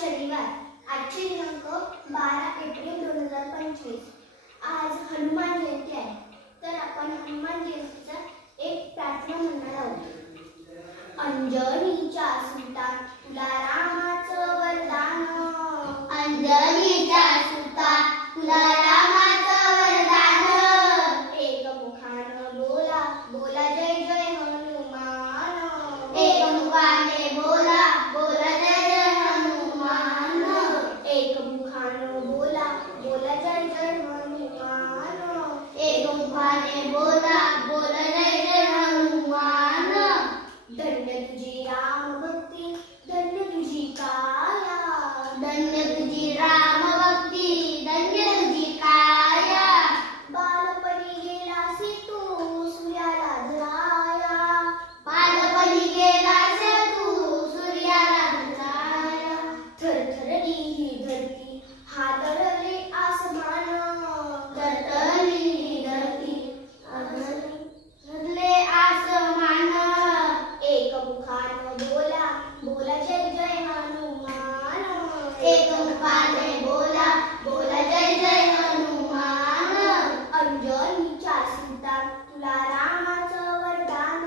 शनिवार. आजचे दिनांक 12 एप्रिल 2025. आज हनुमान जयंती आहे. तर आपण हनुमान जयंतीचा एक प्रार्थना म्हणणार आहोत. अंजनीच्या सुता तुला रामाचं वरदान. अंजनीच्या सुता तुला रामाचं वरदान. एक मुखानं बोला बोला जय जय हनुमान. एक मुखाने बोला बोला जय जय हनुमान. एक मुखानं बोला बोला जय जय हनुमान. एक मुखाने बोला बोला जय जय हनुमान. धन्य तुझी राम भक्ती धन्य तुझी काया. धन्य तुझी राम भक्ती धन्य तुझी काया. बालपणी गेलासी तू सूर्याला धराया. बालपणी गेलासी तू सूर्याला धराया. थरथरली ही धरती हादरले आसमान. थरथरली ही धरती हादरले आसमान. एक मुखाने बोला बोला जय जय हनुमान. एक मुखाने बोला बोला जय जय हनुमान. अंजनीच्या सुता तुला रामाचं वरदान.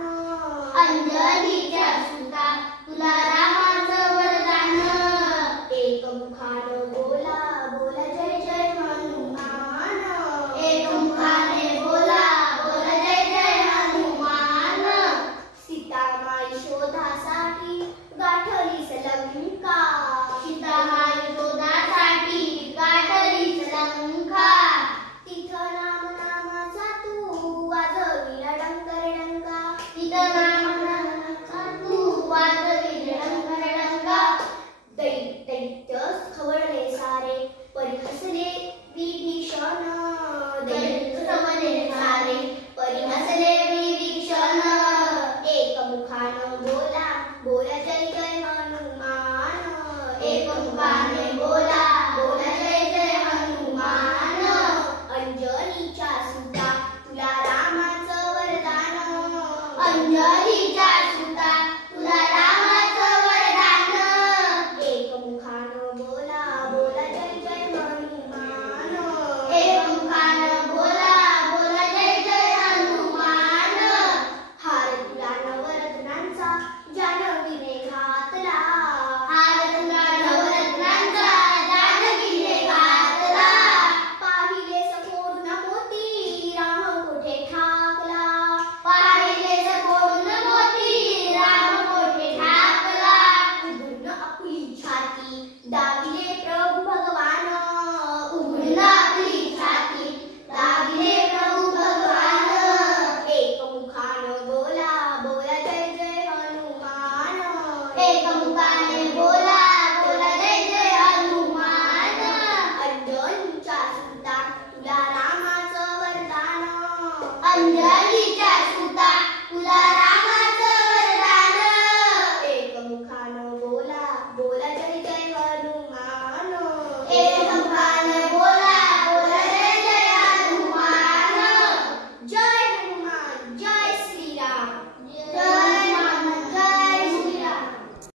अंजनीच्या सुता तुला रामाचं वरदान. एक मुखाने बोला बोला जय जय हनुमान. एक मुखाने बोला बोला जय जय हनुमान. सीतामाई शोधासाठी गाठलीस लंका. सीतामाई शोधासाठी गाठलीस लंका. तिथं नामाचा तू वाजविला डंगर डंका. तिथं नामाचा तू वाजविला डंगर डंका. दैत्य खवळले सारे परी हसले विभीषण. दैत्य खवळले सारे परी हसले विभीषण. एक मुखानं बोला बोला जय जय हनुमान. एक मुखाने बोला बोला जय जय हनुमान. अंजनीच्या सुता तुला रामाचं वरदान. अंजनीच्या सुता तुला रामाचं वरदान. एक मुखानं बोला बोला जय जय हनुमान. एक मुखानं बोला बोला जय जय हनुमान. हार तुला नवरत्नांचा जानकीने घातला. हार तुला नवरत्नांचा जानकीने घातला. पाहिले सकोरून मोती राम कोठे ठाकला. पाहिले सकोरून मोती राम कोठे ठाकला. उघडून आपली छाती दाबिले प्रभू भगवान. उघडून आपली छाती दाबिले प्रभू भगवान. एक मुखानं बोला बोला जय जय हनुमान. एक मुखाने बोला बोला जय जय हनुमान. अंजनीच्या सुता तुला रामाचं वरदान. अंजनीच्या सुता तुला